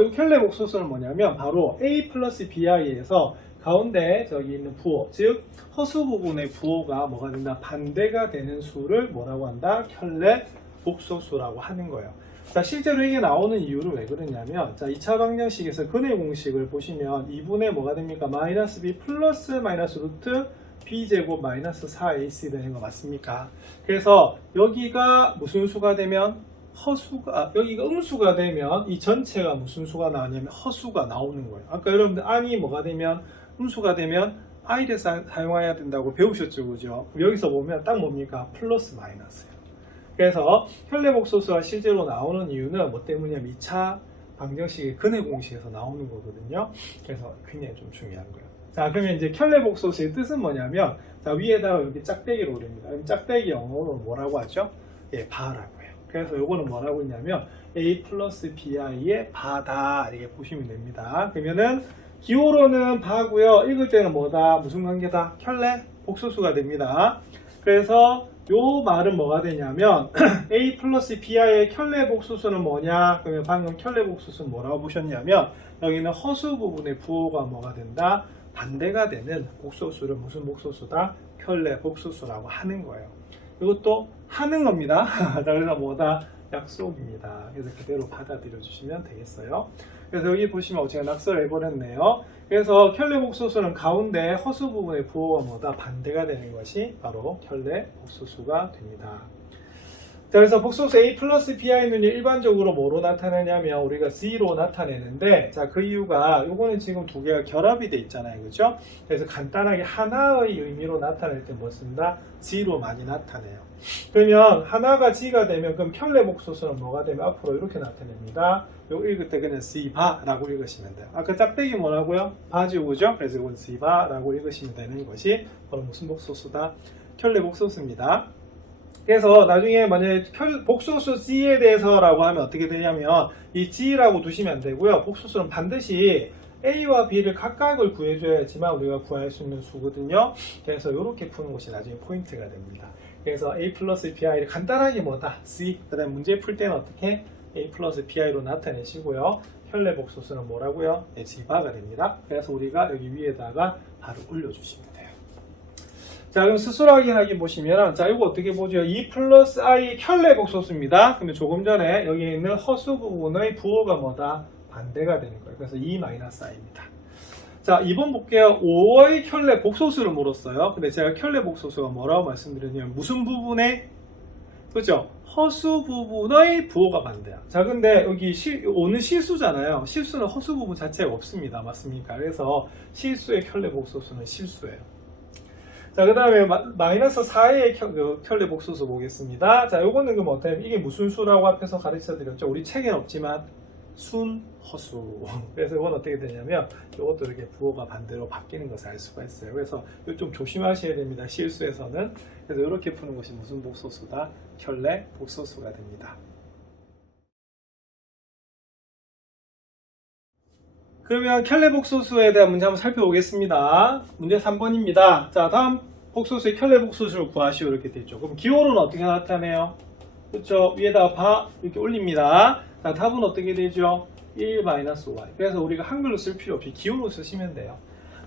이 켤레 복소수는 뭐냐면 바로 a 플러스 bi에서 가운데 저기 있는 부호, 즉 허수 부분의 부호가 뭐가 된다? 반대가 되는 수를 뭐라고 한다? 켤레 복소수라고 하는 거예요. 자, 실제로 이게 나오는 이유는 왜 그러냐면, 자, 2차 방정식에서 근의 공식을 보시면 2분의 뭐가 됩니까? 마이너스 b 플러스 마이너스 루트 b제곱 마이너스 4ac 되는 거 맞습니까? 그래서 여기가 무슨 수가 되면 허수가, 여기가 음수가 되면 이 전체가 무슨 수가 나오냐면 허수가 나오는 거예요. 아까 여러분들 안이 뭐가 되면 음수가 되면 i를 사용해야 된다고 배우셨죠, 그죠? 여기서 보면 딱 뭡니까? 플러스 마이너스예요. 그래서 켤레복소수가 실제로 나오는 이유는 뭐 때문이냐면 2차 방정식의 근의 공식에서 나오는 거거든요. 그래서 굉장히 좀 중요한 거예요. 자, 그러면 이제 켤레복소수의 뜻은 뭐냐면, 자, 위에다가 이렇게 짝대기로 오릅니다. 그럼 짝대기 영어로 뭐라고 하죠? 예, 바라고 해요. 그래서 요거는 뭐라고 했냐면 a 플러스 bi의 바다 이렇게 보시면 됩니다. 그러면은 기호로는 바고요. 읽을 때는 뭐다? 무슨 관계다? 켤레 복소수가 됩니다. 그래서 요 말은 뭐가 되냐면 a 플러스 bi의 켤레 복소수는 뭐냐? 그러면 방금 켤레 복소수는 뭐라고 보셨냐면 여기는 허수 부분의 부호가 뭐가 된다? 반대가 되는 복소수를 무슨 복소수다? 켤레 복소수라고 하는 거예요. 이것도 하는 겁니다. 그래서 뭐다? 약속입니다. 그래서 그대로 받아들여 주시면 되겠어요. 그래서 여기 보시면 제가 낙서를 해버렸네요. 그래서 켤레 복소수는 가운데 허수 부분의 부호가 뭐다? 반대가 되는 것이 바로 켤레 복소수가 됩니다. 자, 그래서 복소수 a 플러스 bi는 일반적으로 뭐로 나타내냐면 우리가 z로 나타내는데, 자, 그 이유가 요거는 지금 두 개가 결합이 돼 있잖아요, 그죠? 그래서 간단하게 하나의 의미로 나타낼 때 뭐 쓴다? z로 많이 나타내요. 그러면 하나가 g가 되면 그럼 켤레 복소수는 뭐가 되면 앞으로 이렇게 나타냅니다. 요 읽을 때 그냥 z바라고 읽으시면 돼요. 아까 짝대기 뭐라고요? 바지오, 그죠? 그래서 이건 z바라고 읽으시면 되는 것이 바로 무슨 복소수다? 켤레 복소수입니다. 그래서 나중에 만약에 복소수 G에 대해서라고 하면 어떻게 되냐면 이 G라고 두시면 안 되고요. 복소수는 반드시 A와 B를 각각을 구해줘야지만 우리가 구할 수 있는 수거든요. 그래서 이렇게 푸는 것이 나중에 포인트가 됩니다. 그래서 A 플러스 BI를 간단하게 뭐다? C. 그 다음에 문제 풀 때는 어떻게? A 플러스 BI로 나타내시고요. 켤레 복소수는 뭐라고요? G바가 됩니다. 그래서 우리가 여기 위에다가 바로 올려주시면 돼요. 자, 그럼 스스로 확인하기 보시면, 자, 이거 어떻게 보죠? 2 플러스 i 켤레 복소수입니다. 그러면 조금 전에 여기 있는 허수 부분의 부호가 뭐다? 반대가 되는 거예요. 그래서 2 마이너스 i입니다. 자, 2번 볼게요. 5의 켤레 복소수를 물었어요. 근데 제가 켤레 복소수가 뭐라고 말씀드렸냐면, 무슨 부분에? 그죠? 허수 부분의 부호가 반대야. 자, 근데 여기 5는 실수잖아요. 실수는 허수 부분 자체가 없습니다. 맞습니까? 그래서 실수의 켤레 복소수는 실수예요. 자, 그 다음에 마이너스 4의 켤레 복소수 보겠습니다. 자, 요거는 그럼 어때요? 이게 무슨 수라고 앞에서 가르쳐 드렸죠? 우리 책엔 없지만 순, 허수. 그래서 이건 어떻게 되냐면 이것도 이렇게 부호가 반대로 바뀌는 것을 알 수가 있어요. 그래서 이거 좀 조심하셔야 됩니다. 실수에서는. 그래서 이렇게 푸는 것이 무슨 복소수다? 켤레 복소수가 됩니다. 그러면 켤레 복소수에 대한 문제 한번 살펴보겠습니다. 문제 3번입니다. 자, 다음 복소수의 켤레 복소수를 구하시오 이렇게 되죠. 그럼 기호는 어떻게 나타내요? 그렇죠. 위에다가 바 이렇게 올립니다. 자, 답은 어떻게 되죠? 1-y. 그래서 우리가 한글로 쓸 필요 없이 기호로 쓰시면 돼요.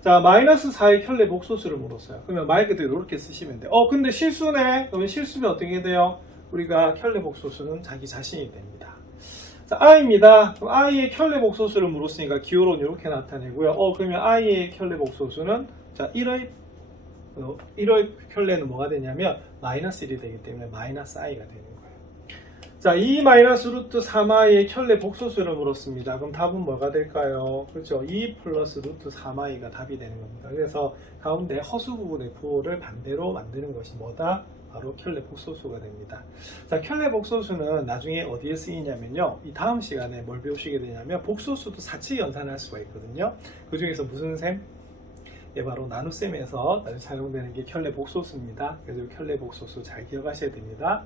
자, 마이너스 4의 켤레 복소수를 물었어요. 그러면 말 그대로 이렇게 쓰시면 돼요. 근데 실수네. 그러면 실수면 어떻게 돼요? 우리가 켤레 복소수는 자기 자신이 됩니다. 자, i입니다. 그럼 i의 켤레 복소수를 물었으니까 기호로는 이렇게 나타내고요. 그러면 i의 켤레 복소수는 자, 1의 켤레는 뭐가 되냐면 마이너스 1이 되기 때문에 마이너스 i가 되는 거예요. 자, 2 마이너스 루트 3i의 켤레 복소수를 물었습니다. 그럼 답은 뭐가 될까요? 그렇죠. 2 플러스 루트 3i가 답이 되는 겁니다. 그래서 가운데 허수 부분의 부호를 반대로 만드는 것이 뭐다? 바로 켤레 복소수가 됩니다. 자, 켤레 복소수는 나중에 어디에 쓰이냐면요. 이 다음 시간에 뭘 배우시게 되냐면 복소수도 사치 연산할 수가 있거든요. 그 중에서 무슨 셈? 예, 바로 나눗셈에서 사용되는 게 켤레 복소수입니다. 그래서 켤레 복소수 잘 기억하셔야 됩니다.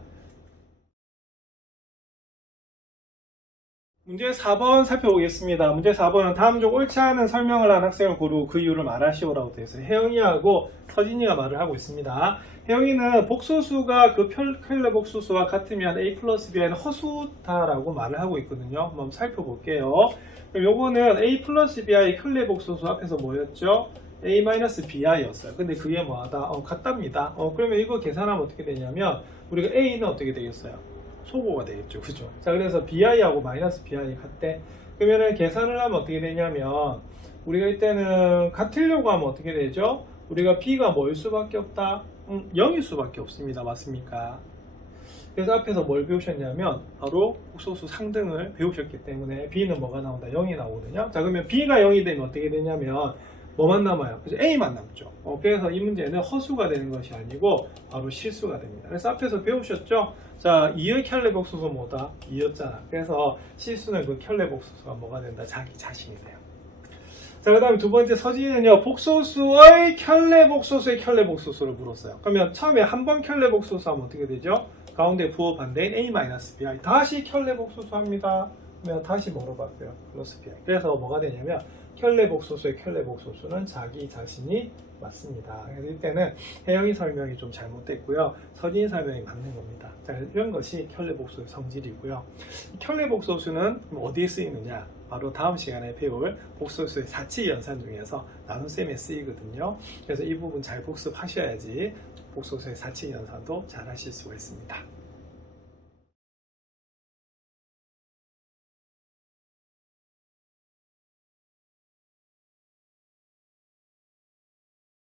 문제 4번 살펴보겠습니다. 문제 4번은 다음 중 옳지 않은 설명을 한 학생을 고르고 그 이유를 말하시오라고 되어 있어요. 혜영이하고 서진이가 말을 하고 있습니다. 혜영이는 복소수가 그 켤레 복소수와 같으면 a 플러스 b는 허수다라고 말을 하고 있거든요. 한번 살펴볼게요. 그럼 요거는 a 플러스 bi의 켤레 복소수 앞에서 뭐였죠? a 마이너스 bi였어요. 근데 그게 뭐하다? 같답니다. 그러면 이거 계산하면 어떻게 되냐면 우리가 a는 어떻게 되겠어요? 소고가 되겠죠. 그죠? 자, 그래서 bi하고 마이너스 bi 같대. 그러면은 계산을 하면 어떻게 되냐면 우리가 이때는 같으려고 하면 어떻게 되죠? 우리가 b가 뭐일 수밖에 없다? 0일 수밖에 없습니다. 맞습니까? 그래서 앞에서 뭘 배우셨냐면 바로 복소수 상등을 배우셨기 때문에 b는 뭐가 나온다? 0이 나오거든요. 자, 그러면 b가 0이 되면 어떻게 되냐면 뭐만 남아요? 그래서 a만 남죠. 그래서 이 문제는 허수가 되는 것이 아니고 바로 실수가 됩니다. 그래서 앞에서 배우셨죠? 자, 2의 켤레 복소수 뭐다? 2였잖아. 그래서 실수는 그 켤레 복소수가 뭐가 된다? 자기 자신이 돼요. 자, 그 다음에 두 번째 서진은요, 복소수의 켤레 복소수의 켤레 복소수를 물었어요. 그러면 처음에 한 번 켤레 복소수 하면 어떻게 되죠? 가운데 부호 반대인 a-bi. 다시 켤레 복소수 합니다. 그러면 다시 뭐로 바뀌어요? 플러스 bi. 그래서 뭐가 되냐면 켤레 복소수의 켤레 복소수는 자기 자신이 맞습니다. 그래서 이때는 혜영이 설명이 좀 잘못됐고요. 서진이 설명이 맞는 겁니다. 자, 이런 것이 켤레 복소의 성질이고요. 켤레 복소수는 어디에 쓰이느냐? 바로 다음 시간에 배울 복소수의 사치 연산 중에서 나눗셈에 쓰이거든요. 그래서 이 부분 잘 복습하셔야지 복소수의 사치 연산도 잘 하실 수가 있습니다.